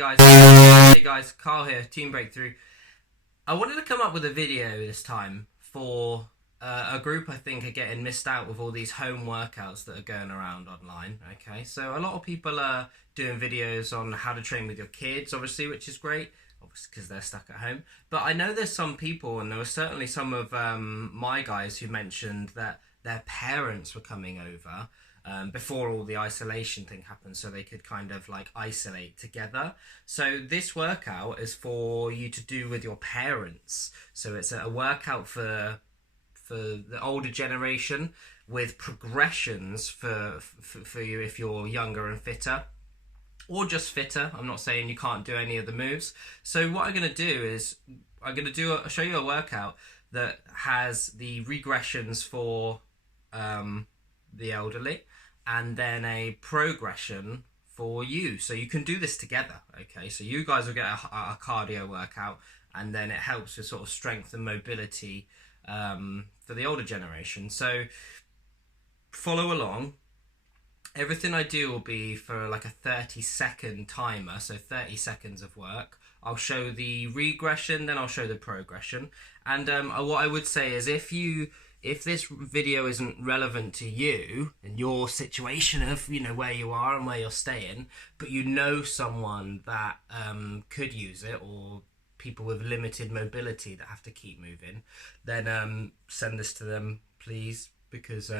Hey guys, Carl here, Team Breakthrough. I wanted to come up with a video this time for a group I think are getting missed out with all these home workouts that are going around online. Okay, so a lot of people are doing videos on how to train with your kids, obviously, which is great, obviously because they're stuck at home. But I know there's some people, and there were certainly some of my guys who mentioned that their parents were coming over before all the isolation thing happened, so they could kind of like isolate together. So this workout is for you to do with your parents. So it's a workout for the older generation with progressions for you if you're younger and fitter, or just fitter. I'm not saying you can't do any of the moves. So what I'm going to do is show you a workout that has the regressions for the elderly, and then a progression for you, so you can do this together. Okay, so you guys will get a cardio workout, and then it helps with sort of strength and mobility for the older generation. So follow along. Everything I do will be for like a 30-second timer, so 30 seconds of work. I'll show the regression, then I'll show the progression. And what I would say is if this video isn't relevant to you and your situation of, where you are and where you're staying, but you know someone that could use it, or people with limited mobility that have to keep moving, then send this to them, please, because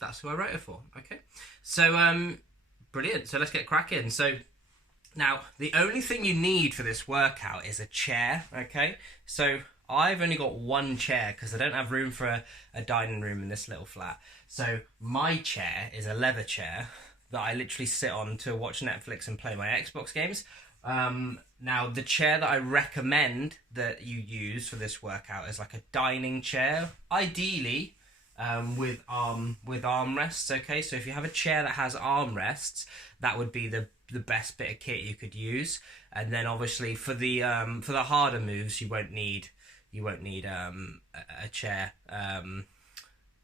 that's who I wrote it for. Okay, so brilliant. So let's get cracking. So now the only thing you need for this workout is a chair. Okay, so I've only got one chair because I don't have room for a dining room in this little flat. So my chair is a leather chair that I literally sit on to watch Netflix and play my Xbox games. Now, the chair that I recommend that you use for this workout is like a dining chair, ideally with armrests. Okay, so if you have a chair that has armrests, that would be the best bit of kit you could use. And then obviously for the harder moves, you won't need a chair,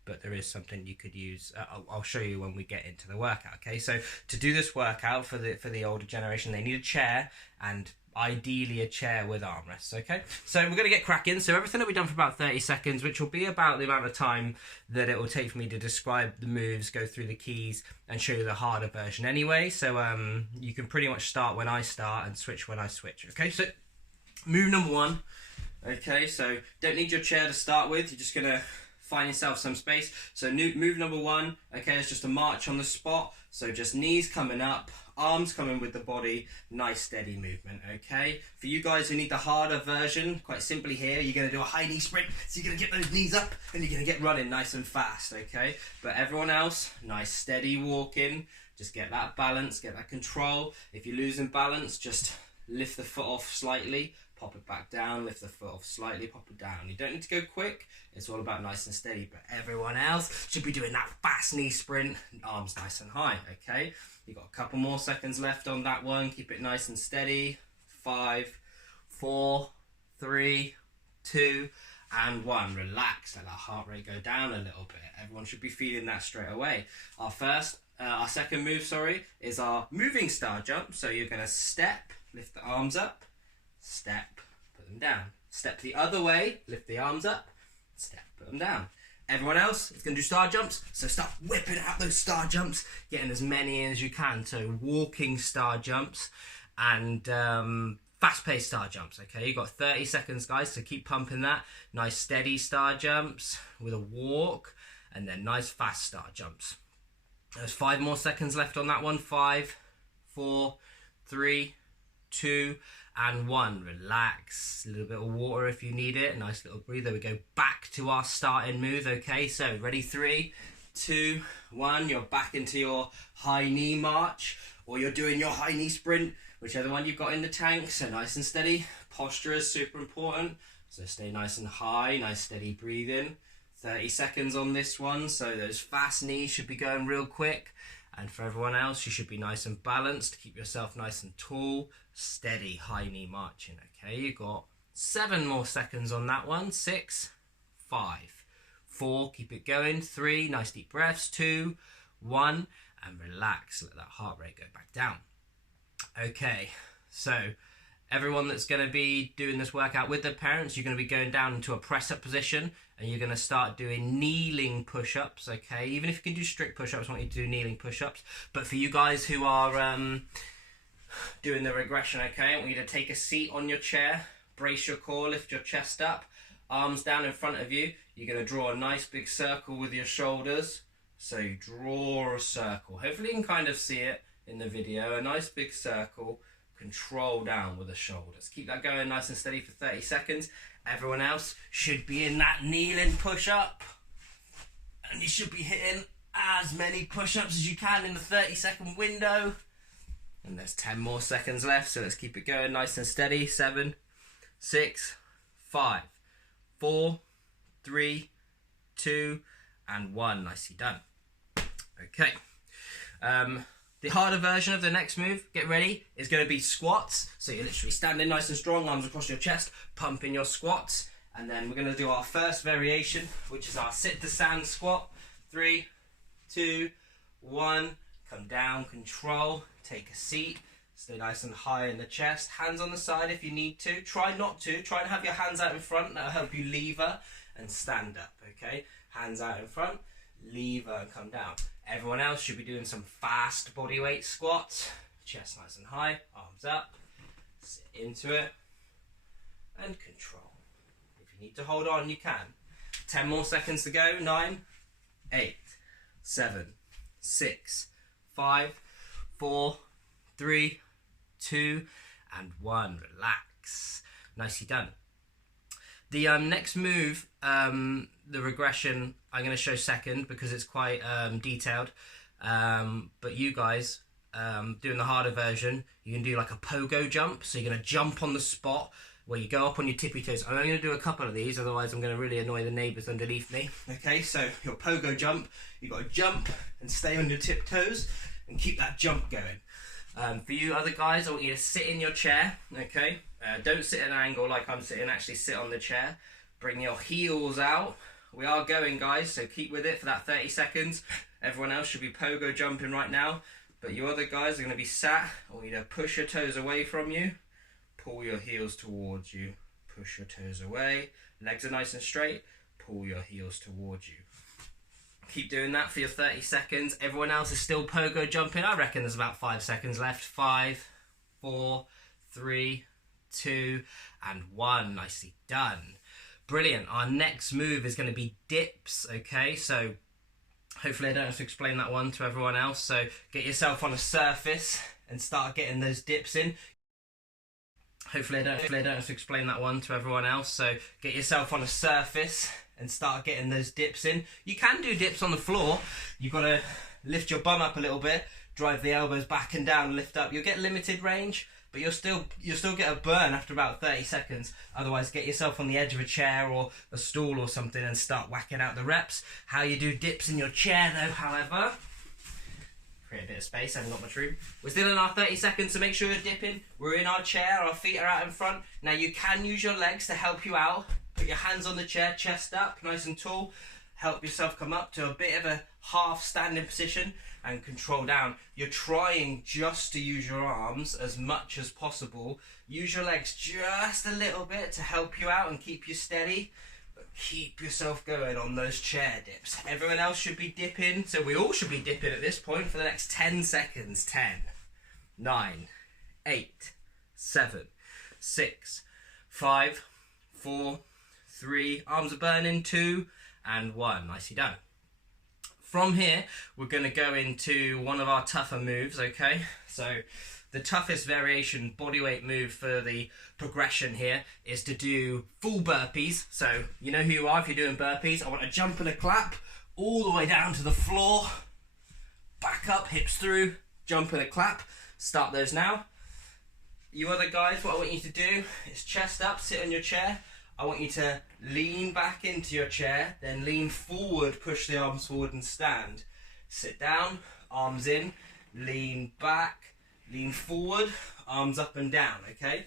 but there is something you could use. I'll show you when we get into the workout. Okay, so to do this workout for the older generation, they need a chair, and ideally a chair with armrests. Okay, so we're going to get cracking. So everything will be done for about 30 seconds, which will be about the amount of time that it will take for me to describe the moves, go through the keys, and show you the harder version anyway. So you can pretty much start when I start and switch when I switch. Okay, so move number one. Okay, so don't need your chair to start with. You're just going to find yourself some space. So move number one, okay, it's just a march on the spot. So just knees coming up, arms coming with the body, nice steady movement, okay? For you guys who need the harder version, quite simply here, you're going to do a high knee sprint. So you're going to get those knees up and you're going to get running nice and fast, okay? But everyone else, nice steady walking. Just get that balance, get that control. If you're losing balance, just lift the foot off slightly, pop it back down, lift the foot off slightly, pop it down. You don't need to go quick, it's all about nice and steady, but everyone else should be doing that fast knee sprint, arms nice and high, okay? You've got a couple more seconds left on that one, keep it nice and steady. 5, 4, 3, 2, and 1. Relax, let that heart rate go down a little bit. Everyone should be feeling that straight away. Our second move, is our moving star jump. So you're going to step, lift the arms up, step, put them down. Step the other way, lift the arms up, step, put them down. Everyone else is going to do star jumps, so start whipping out those star jumps, getting as many as you can. So walking star jumps and fast-paced star jumps, okay? You've got 30 seconds, guys, so keep pumping that. Nice steady star jumps with a walk, and then nice fast star jumps. There's 5 more seconds left on that one. 5, 4, 3, 2, and 1. Relax. A little bit of water if you need it. A nice little breather. We go back to our starting move. Okay, so ready? 3, 2, 1. You're back into your high knee march, or you're doing your high knee sprint, whichever one you've got in the tank. So nice and steady. Posture is super important. So stay nice and high, nice steady breathing. 30 seconds on this one. So those fast knees should be going real quick. And for everyone else, you should be nice and balanced. Keep yourself nice and tall. Steady high knee marching, okay? You've got 7 more seconds on that one. 6, 5, 4, keep it going. 3, nice deep breaths. 2, 1, and relax. Let that heart rate go back down. Okay, So everyone that's going to be doing this workout with their parents, you're going to be going down into a press-up position, and you're going to start doing kneeling push-ups, okay? Even if you can do strict push-ups, I want you to do kneeling push-ups. But for you guys who are doing the regression, okay, I want you to take a seat on your chair, brace your core, lift your chest up, arms down in front of you. You're going to draw a nice big circle with your shoulders. So you draw a circle. Hopefully you can kind of see it in the video. A nice big circle. Control down with the shoulders. Keep that going nice and steady for 30 seconds. Everyone else should be in that kneeling push-up. And you should be hitting as many push-ups as you can in the 30-second window. And there's 10 more seconds left, so let's keep it going nice and steady. 7, 6, 5, 4, 3, 2, and 1. Nicely done. Okay. The harder version of the next move, get ready, is going to be squats. So you're literally standing nice and strong, arms across your chest, pumping your squats. And then we're going to do our first variation, which is our sit to stand squat. 3, 2, 1. Come down, control, take a seat. Stay nice and high in the chest. Hands on the side if you need to. Try not to. Try and have your hands out in front. That'll help you lever and stand up, okay? Hands out in front, lever and come down. Everyone else should be doing some fast bodyweight squats. Chest nice and high, arms up, sit into it, and control. If you need to hold on, you can. 10 more seconds to go. 9, 8, 7, 6, 5, 4, 3, 2, and 1. Relax. Nicely done. The next move, the regression, I'm going to show second because it's quite detailed. But you guys, doing the harder version, you can do like a pogo jump. So you're going to jump on the spot where you go up on your tippy toes. I'm only going to do a couple of these, otherwise I'm going to really annoy the neighbours underneath me. Okay, so your pogo jump, you've got to jump and stay on your tiptoes and keep that jump going. For you other guys, I want you to sit in your chair, okay? Don't sit at an angle like I'm sitting, actually sit on the chair. Bring your heels out. We are going, guys, so keep with it for that 30 seconds. Everyone else should be pogo jumping right now, but you other guys are going to be sat. I want you to push your toes away from you. Pull your heels towards you. Push your toes away. Legs are nice and straight. Pull your heels towards you. Keep doing that for your 30 seconds. Everyone else is still pogo jumping. I reckon there's about 5 seconds left. 5, 4, 3, 2, and 1. Nicely done. Brilliant. Our next move is going to be dips. Okay, so hopefully I don't have to explain that one to everyone else. So get yourself on a surface and start getting those dips in. Hopefully I don't have to explain that one to everyone else. So get yourself on a surface and start getting those dips in. You can do dips on the floor. You've got to lift your bum up a little bit, drive the elbows back and down, lift up. You'll get limited range, but you'll still get a burn after about 30 seconds. Otherwise, get yourself on the edge of a chair or a stool or something and start whacking out the reps. How you do dips in your chair though, however, create a bit of space, I haven't got much room. We're still in our 30 seconds, so make sure you're dipping. We're in our chair, our feet are out in front. Now you can use your legs to help you out. Put your hands on the chair, chest up, nice and tall. Help yourself come up to a bit of a half standing position and control down. You're trying just to use your arms as much as possible. Use your legs just a little bit to help you out and keep you steady. But keep yourself going on those chair dips. Everyone else should be dipping, so we all should be dipping at this point for the next 10 seconds. 10, 9, 8, 7, 6, 5, 4, 3, arms are burning, 2, and 1. Nicely done. From here, we're going to go into one of our tougher moves, okay? So the toughest variation bodyweight move for the progression here is to do full burpees. So you know who you are if you're doing burpees. I want to jump and a clap all the way down to the floor. Back up, hips through, jump and a clap. Start those now. You other guys, what I want you to do is chest up, sit on your chair. I want you to lean back into your chair, then lean forward, push the arms forward and stand. Sit down, arms in, lean back, lean forward, arms up and down, okay?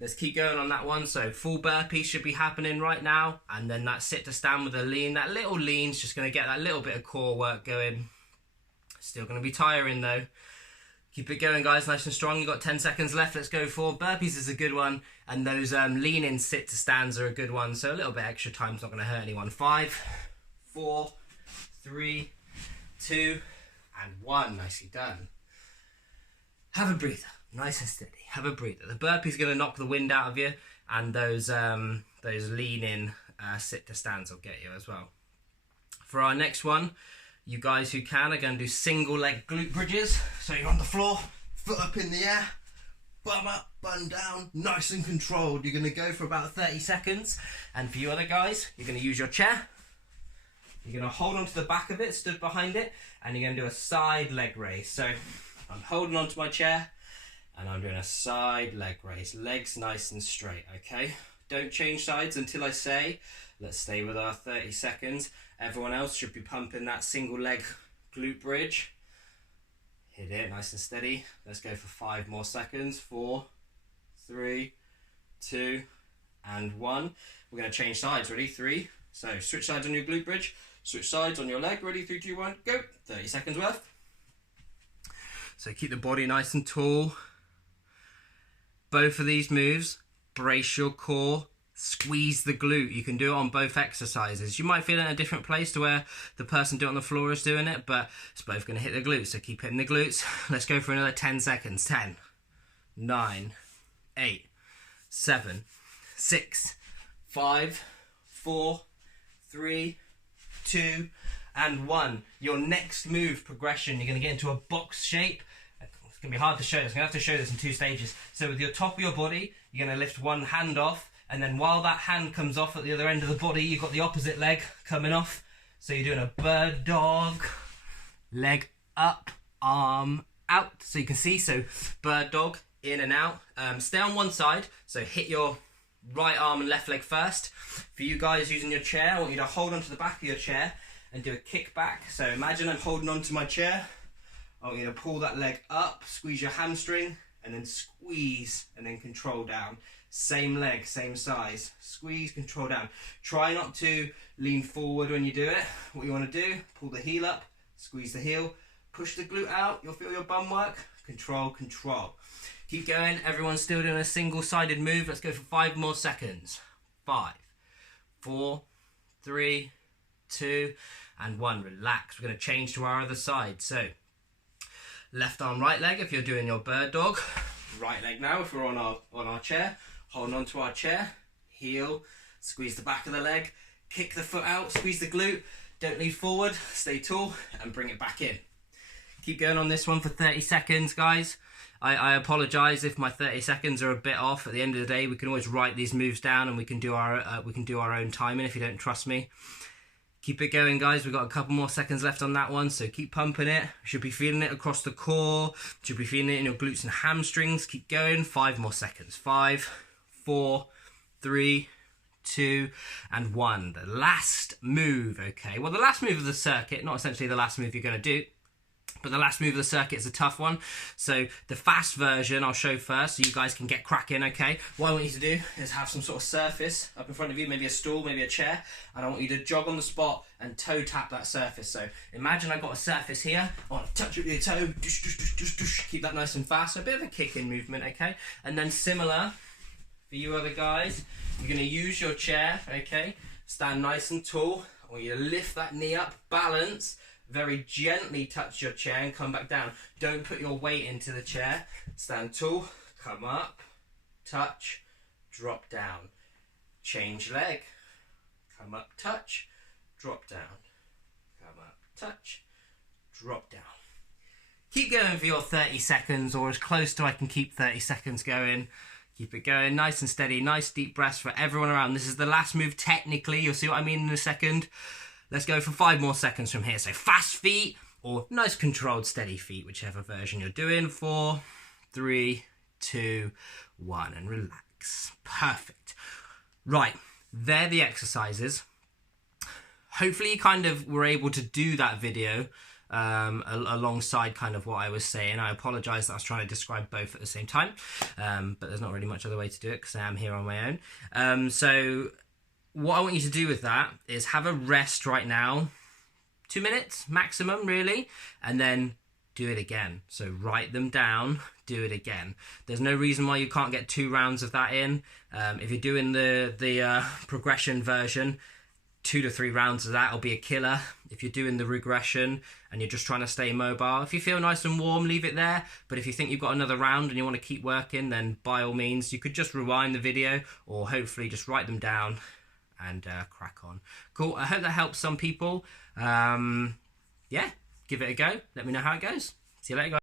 Let's keep going on that one. So full burpee should be happening right now, and then that sit to stand with a lean. That little lean's just going to get that little bit of core work going. Still going to be tiring though. Keep it going, guys, nice and strong. You've got 10 seconds left. Let's go for burpees is a good one. And those lean-in sit to stands are a good one. So a little bit extra time's not going to hurt anyone. 5, 4, 3, 2, and 1. Nicely done. Have a breather. Nice and steady. Have a breather. The burpee's going to knock the wind out of you. And those lean-in sit to stands will get you as well. For our next one, you guys who can are going to do single leg glute bridges. So you're on the floor, foot up in the air, bum up, bum down, nice and controlled. You're going to go for about 30 seconds. And for you other guys, you're going to use your chair. You're going to hold onto the back of it, stood behind it, and you're going to do a side leg raise. So I'm holding onto my chair and I'm doing a side leg raise. Legs nice and straight, okay? Don't change sides until I say, let's stay with our 30 seconds. Everyone else should be pumping that single leg glute bridge. Hit it nice and steady. Let's go for 5 more seconds. 4, 3, 2, and 1. We're going to change sides. Ready? 3. So switch sides on your glute bridge. Switch sides on your leg. Ready? 3, 2, 1. Go. 30 seconds worth. So keep the body nice and tall. Both of these moves, brace your core. Squeeze the glute. You can do it on both exercises. You might feel it in a different place to where the person doing it on the floor is doing it, but it's both going to hit the glutes. So keep hitting the glutes. Let's go for another 10 seconds. 10, 9, 8, 7, 6, 5, 4, 3, 2, and 1. Your next move progression, you're going to get into a box shape. It's going to be hard to show this. I'm going to have to show this in 2 stages. So with your top of your body, you're going to lift one hand off. And then while that hand comes off at the other end of the body, you've got the opposite leg coming off. So you're doing a bird dog, leg up, arm out. So you can see, so bird dog, in and out. Stay on one side, so hit your right arm and left leg first. For you guys using your chair, I want you to hold onto the back of your chair and do a kick back. So imagine I'm holding onto my chair. I want you to pull that leg up, squeeze your hamstring, and then squeeze, and then control down. Same leg, same size. Squeeze, control down. Try not to lean forward when you do it. What you want to do, pull the heel up, squeeze the heel, push the glute out, you'll feel your bum work. Control, control. Keep going. Everyone's still doing a single-sided move. Let's go for 5 more seconds. 5, 4, 3, 2, and 1. Relax. We're going to change to our other side. So, left arm, right leg if you're doing your bird dog. Right leg now if we're on our chair. Holding onto our chair, heel, squeeze the back of the leg, kick the foot out, squeeze the glute, don't lean forward, stay tall, and bring it back in. Keep going on this one for 30 seconds, guys. I apologise if my 30 seconds are a bit off. At the end of the day, we can always write these moves down and we can do our own timing if you don't trust me. Keep it going, guys. We've got a couple more seconds left on that one, so keep pumping it. You should be feeling it across the core. You should be feeling it in your glutes and hamstrings. Keep going. 5 more seconds. 5, 4, 3, 2, and 1. The last move, okay? Well, the last move of the circuit, not essentially the last move you're going to do, but the last move of the circuit is a tough one. So the fast version I'll show first so you guys can get cracking, okay? What I want you to do is have some sort of surface up in front of you, maybe a stool, maybe a chair, and I want you to jog on the spot and toe tap that surface. So imagine I've got a surface here. I want to touch it with your toe. Keep that nice and fast. So a bit of a kick-in movement, okay? And then similar for you other guys, you're going to use your chair, okay? Stand nice and tall. I want you to lift that knee up, balance, very gently touch your chair and come back down. Don't put your weight into the chair. Stand tall, come up, touch, drop down. Change leg, come up, touch, drop down. Come up, touch, drop down. Keep going for your 30 seconds, or as close to I can keep 30 seconds going. Keep it going, nice and steady, nice deep breaths for everyone around. This is the last move technically, you'll see what I mean in a second. Let's go for 5 more seconds from here. So fast feet or nice controlled steady feet, whichever version you're doing. 4, 3, 2, 1, and relax. Perfect. Right, they're the exercises. Hopefully you kind of were able to do that video alongside kind of what I was saying. I apologise that I was trying to describe both at the same time, but there's not really much other way to do it because I am here on my own. So what I want you to do with that is have a rest right now, 2 minutes maximum really, and then do it again. So write them down, do it again. There's no reason why you can't get 2 rounds of that in. If you're doing the progression version, 2 to 3 rounds of that will be a killer. If you're doing the regression and you're just trying to stay mobile, if you feel nice and warm, leave it there. But if you think you've got another round and you want to keep working, then by all means, you could just rewind the video or hopefully just write them down and crack on. Cool. I hope that helps some people. Yeah, give it a go. Let me know how it goes. See you later, guys.